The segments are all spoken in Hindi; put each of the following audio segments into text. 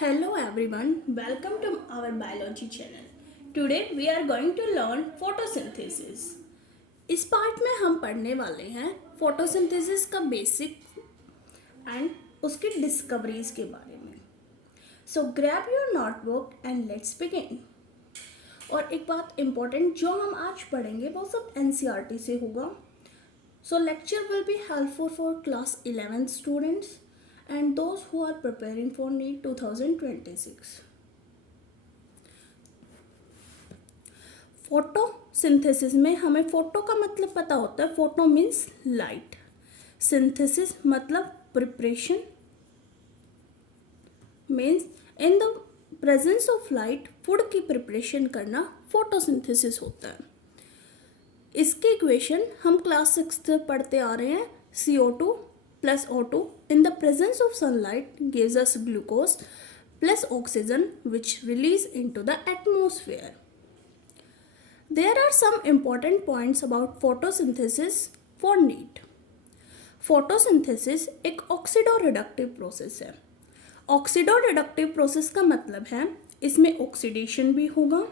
Hello everyone, welcome to our biology channel. Today we are going to learn photosynthesis. इस पार्ट में हम पढ़ने वाले हैं फोटोसिंथेसिस का बेसिक एंड उसकी डिस्कवरीज के बारे में. सो grab your notebook and let's begin. और एक बात इम्पोर्टेंट जो हम आज पढ़ेंगे वो सब एनसीईआरटी से होगा. सो lecture will be helpful for class 11 students and those who are preparing for NEET 2026. Photosynthesis में हमें फोटो का मतलब पता होता है. फोटो मीन्स लाइट, सिंथेसिस मतलब preparation, means in the presence of light food की प्रिपरेशन करना फोटोसिंथेसिस होता है. इसकी इक्वेशन हम क्लास 6 पढ़ते आ रहे हैं. CO2 plus O2 in the presence of sunlight gives us glucose plus oxygen which release into the atmosphere. There are some important points about photosynthesis for NEET. Photosynthesis एक ऑक्सीडो-रिडक्टिव प्रोसेस है. ऑक्सीडो-रिडक्टिव प्रोसेस का मतलब है इसमें ऑक्सीडेशन भी होगा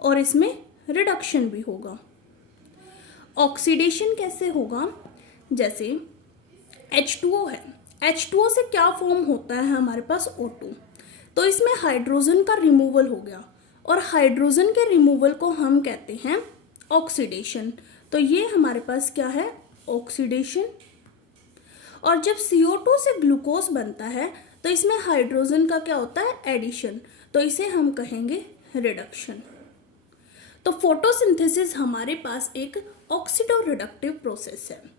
और इसमें रिडक्शन भी होगा. ऑक्सीडेशन कैसे होगा? जैसे H2O है. H2O से क्या फॉर्म होता है हमारे पास O2. तो इसमें हाइड्रोजन का रिमूवल हो गया और हाइड्रोजन के रिमूवल को हम कहते हैं ऑक्सीडेशन. तो ये हमारे पास क्या है? ऑक्सीडेशन. और जब CO2 से ग्लूकोज बनता है तो इसमें हाइड्रोजन का क्या होता है? एडिशन. तो इसे हम कहेंगे रिडक्शन. तो फोटोसिंथेसिस हमारे पास एक ऑक्सीडो-रिडक्टिव प्रोसेस है.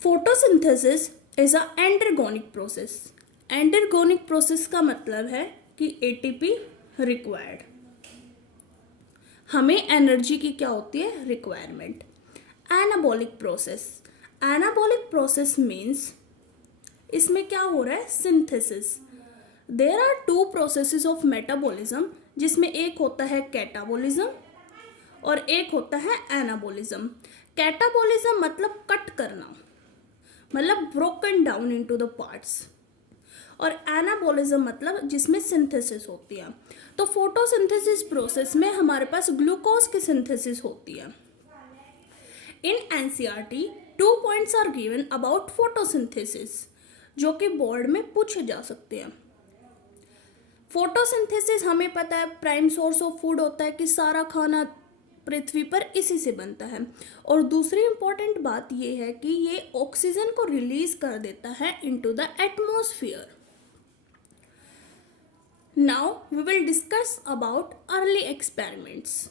Photosynthesis is a endergonic process. Endergonic process का मतलब है कि ATP रिक्वायर्ड. हमें एनर्जी की क्या होती है? Requirement. Anabolic process. Anabolic process means इसमें क्या हो रहा है? Synthesis. There are 2 processes of metabolism, जिसमें एक होता है कैटाबॉलिज्म और एक होता है एनाबॉलिज्म. कैटाबॉलिज्म मतलब कट करना, मतलब broken down into the parts. और एनाबॉलिज्म मतलब जिसमें सिंथेसिस होती है. तो फोटोसिंथेसिस प्रोसेस में हमारे पास ग्लूकोज की सिंथेसिस होती है. In NCERT 2 points are given about photosynthesis जो कि बोर्ड में पूछे जा सकते हैं. फोटोसिंथेसिस हमें पता है प्राइम सोर्स ऑफ फूड होता है कि सारा खाना पृथ्वी पर इसी से बनता है. और दूसरी इंपॉर्टेंट बात यह है कि ये ऑक्सीजन को रिलीज कर देता है into the atmosphere. Now we will discuss about early experiments.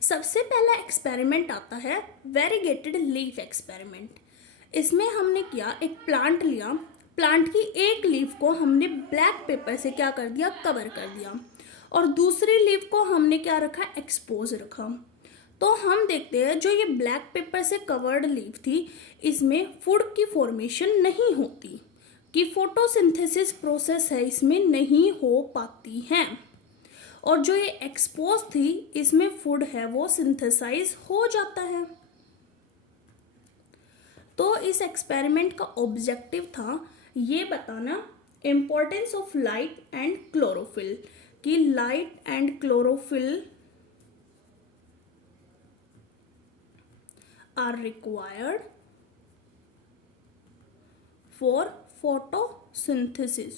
सबसे पहला एक्सपेरिमेंट आता है वेरीगेटेड लीफ एक्सपेरिमेंट. इसमें हमने किया, एक प्लांट लिया, प्लांट की एक लीफ को हमने ब्लैक पेपर से क्या कर दिया? कवर कर दिया. और दूसरी लीफ को हमने क्या रखा? एक्सपोज रखा. तो हम देखते हैं जो ये ब्लैक पेपर से कवर्ड लीफ थी इसमें फूड की फॉर्मेशन नहीं होती, कि फोटोसिंथेसिस प्रोसेस है इसमें नहीं हो पाती है. और जो ये एक्सपोज थी इसमें फूड है वो सिंथेसाइज हो जाता है. तो इस एक्सपेरिमेंट का ऑब्जेक्टिव था ये बताना importance of light and chlorophyll, कि light and chlorophyll are required for photosynthesis.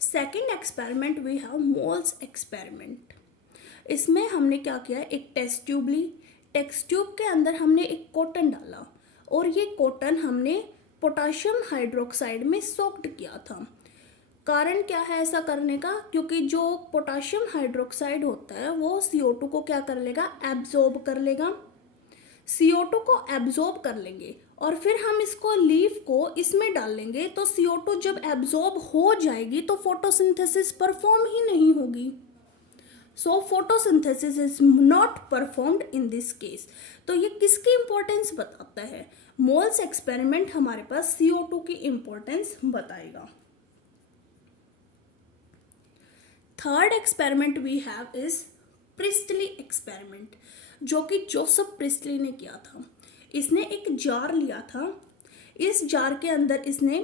Second experiment we have Moll's experiment. इसमें हमने क्या किया? एक टेस्ट ट्यूब ली. टेस्ट ट्यूब के अंदर हमने एक कॉटन डाला और ये कॉटन हमने पोटाशियम हाइड्रोक्साइड में सोक्ड किया था. कारण क्या है ऐसा करने का? क्योंकि जो पोटाशियम हाइड्रोक्साइड होता है वो CO2 को क्या कर लेगा? एब्जॉर्ब कर लेगा. CO2 को एब्जॉर्ब कर लेंगे और फिर हम इसको लीफ को इसमें डाल लेंगे. तो CO2 जब एब्जॉर्ब हो जाएगी तो फोटोसिंथेसिस परफॉर्म ही नहीं होगी. सो photosynthesis is not performed in this case. तो ये किसकी इंपॉर्टेंस बताता है? मोल्स एक्सपेरिमेंट हमारे पास CO2 की इंपॉर्टेंस बताएगा. Third experiment we have is Priestley experiment, जो कि जोसेफ प्रिस्टली ने किया था. इसने एक जार लिया था, इस जार के अंदर इसने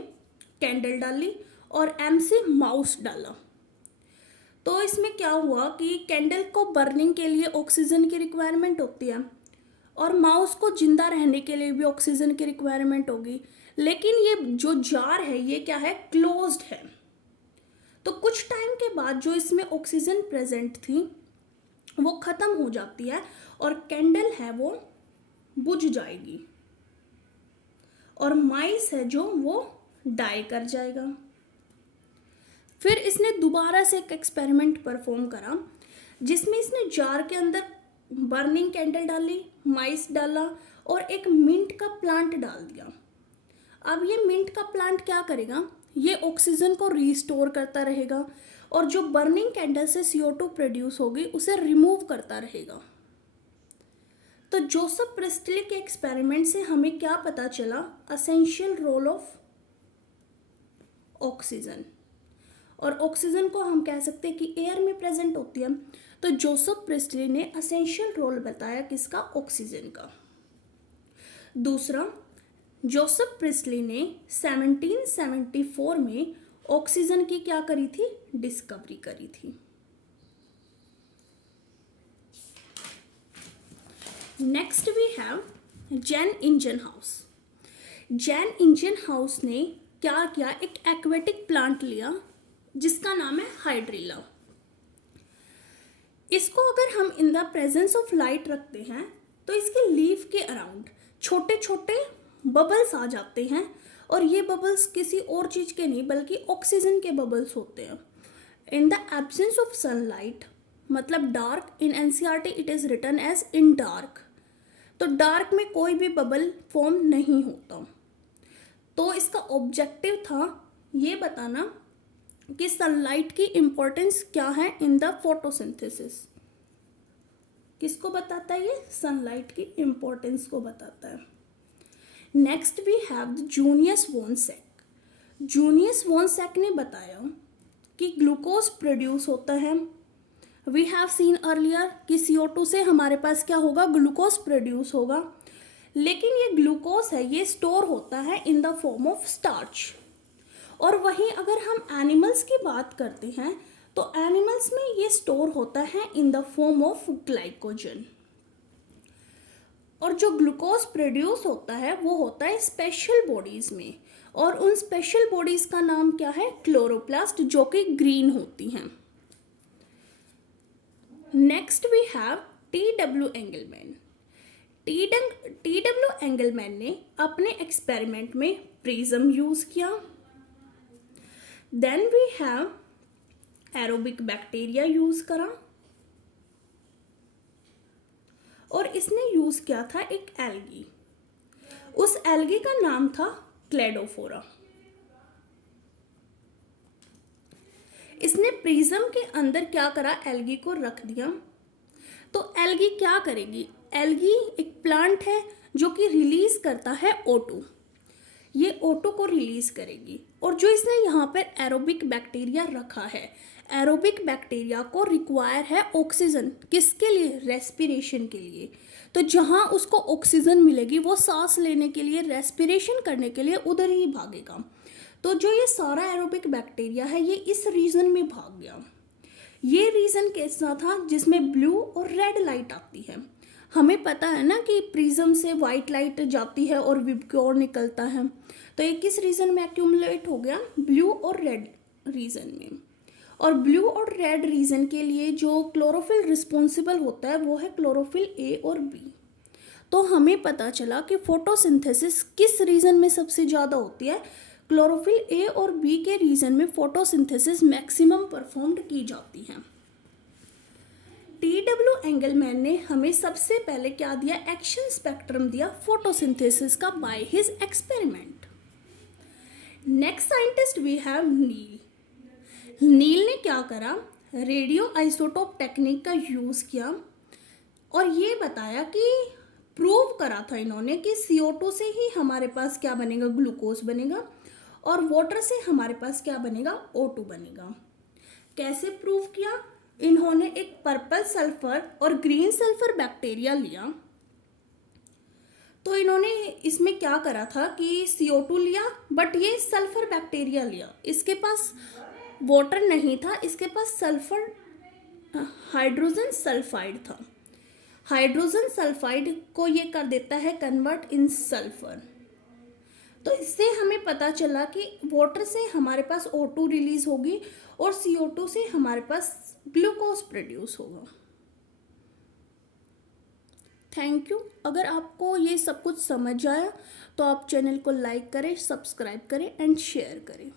कैंडल डाली और एम से माउस डाला। तो इसमें क्या हुआ कि कैंडल को बर्निंग के लिए ऑक्सीजन की रिक्वायरमेंट होती है और माउस को जिंदा रहने के लिए भी ऑक्सीजन की रिक्वायरमेंट होगी, लेकिन ये जो जार है ये क्या है, क्लोज्ड है। तो कुछ टाइम के बाद जो इसमें ऑक्सीजन प्रेजेंट थी वो खत्म हो जाती है और कैंडल है वो बुझ जाएगी और माइस है जो वो डाई कर जाएगा। फिर इसने दोबारा से एक एक्सपेरिमेंट परफॉर्म करा जिसमें इसने जार के अंदर बर्निंग कैंडल डाली, माइस डाला और एक मिंट का प्लांट डाल दिया। अब ये मिंट का प्लांट क्या करेगा, ये ऑक्सीजन को रिस्टोर करता रहेगा और जो बर्निंग कैंडल से CO2 प्रोड्यूस होगी उसे रिमूव करता रहेगा। तो जोसेफ प्रिस्टली के एक्सपेरिमेंट से हमें क्या पता चला, एसेंशियल रोल ऑफ ऑक्सीजन। और ऑक्सीजन को हम कह सकते हैं कि एयर में प्रेजेंट होती है। तो जोसेफ प्रिस्टली ने एसेंशियल रोल बताया किसका, ऑक्सीजन का। दूसरा, जोसेफ प्रिस्टली ने 1774 में ऑक्सीजन की क्या करी थी, डिस्कवरी करी थी। Next we have Jan Ingenhousz. Jan Ingenhousz ने क्या किया, एक एक्वेटिक प्लांट लिया जिसका नाम है हाइड्रिला। इसको अगर हम in the presence of light रखते हैं तो इसके लीफ के अराउंड छोटे छोटे बबल्स आ जाते हैं और ये बबल्स किसी और चीज़ के नहीं बल्कि ऑक्सीजन के बबल्स होते हैं। In the absence of sunlight, मतलब dark, in NCERT it is written as in dark. तो डार्क में कोई भी बबल फॉर्म नहीं होता। तो इसका ऑब्जेक्टिव था ये बताना कि सनलाइट की इम्पोर्टेंस क्या है इन द फोटोसिंथेसिस। किसको बताता है ये, सनलाइट की इम्पोर्टेंस को बताता है। Next we have the Julius von Sachs. Julius von Sachs ने बताया कि ग्लूकोज प्रोड्यूस होता है। वी हैव सीन अर्लियर कि CO2 से हमारे पास क्या होगा, ग्लूकोज प्रोड्यूस होगा, लेकिन ये ग्लूकोज है ये स्टोर होता है in the form of starch. और वहीं अगर हम एनिमल्स की बात करते हैं तो एनिमल्स में ये स्टोर होता है in the form of glycogen. और जो ग्लूकोज प्रोड्यूस होता है वो होता है स्पेशल बॉडीज में, और उन स्पेशल बॉडीज का नाम क्या है, क्लोरोप्लास्ट, जो कि ग्रीन होती हैं। Next we have TW Engelmann. TW Engelmann ने अपने एक्सपेरिमेंट में प्रिज्म यूज किया। Then we have aerobic bacteria use करा और इसने यूज किया था एक एल्गी। उस एल्गी का नाम था क्लेडोफोरा। इसने प्रिज्म के अंदर क्या करा, एल्गी को रख दिया। तो एल्गी क्या करेगी, एल्गी एक प्लांट है जो कि रिलीज करता है O2। ये O2 को रिलीज करेगी और जो इसने यहाँ पर एरोबिक बैक्टीरिया रखा है, एरोबिक बैक्टीरिया को रिक्वायर है ऑक्सीजन, किसके लिए, रेस्पिरेशन के लिए। तो जहाँ उसको ऑक्सीजन मिलेगी वो सांस लेने के लिए, रेस्पिरेशन करने के लिए उधर ही भागेगा। तो जो ये सारा एरोबिक बैक्टीरिया है ये इस रीजन में भाग गया। ये रीजन कैसा था, जिसमें ब्लू और रेड लाइट आती है। हमें पता है ना कि प्रिज्म से वाइट लाइट जाती है और विबग्योर निकलता है। तो ये किस रीजन में एक्यूमुलेट हो गया, ब्लू और रेड रीजन में। और ब्लू और रेड रीजन के लिए जो क्लोरोफिल रिस्पॉन्सिबल होता है वो है क्लोरोफिल A और B। तो हमें पता चला कि फोटोसिंथेसिस किस रीजन में सबसे ज़्यादा होती है, क्लोरोफिल A और B के रीजन में फोटोसिंथेसिस मैक्सिमम परफॉर्म्ड की जाती है। TW एंगलमैन ने हमें सबसे पहले क्या दिया, एक्शन स्पेक्ट्रम दिया फोटोसिंथेसिस का by his experiment. Next scientist we have Niel. Niel ने क्या करा, रेडियो आइसोटोप टेक्निक का यूज़ किया और ये बताया कि प्रूव करा था इन्होंने कि CO2 से ही हमारे पास क्या बनेगा, ग्लूकोज बनेगा, और वाटर से हमारे पास क्या बनेगा, O2 बनेगा। कैसे प्रूव किया, इन्होंने एक पर्पल सल्फर और ग्रीन सल्फर बैक्टीरिया लिया। तो इन्होंने इसमें क्या करा था कि CO2 लिया, बट ये सल्फर बैक्टीरिया लिया, इसके पास वाटर नहीं था, इसके पास सल्फर हाइड्रोजन सल्फाइड था। हाइड्रोजन सल्फाइड को ये कर देता है कन्वर्ट इन सल्फर। तो इससे हमें पता चला कि वाटर से हमारे पास O2 रिलीज होगी और CO2 से हमारे पास ग्लूकोज प्रोड्यूस होगा। Thank you. अगर आपको ये सब कुछ समझ आया तो आप चैनल को लाइक करें, सब्सक्राइब करें एंड शेयर करें।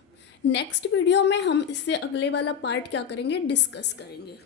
नेक्स्ट वीडियो में हम इससे अगले वाला पार्ट क्या करेंगे, डिस्कस करेंगे।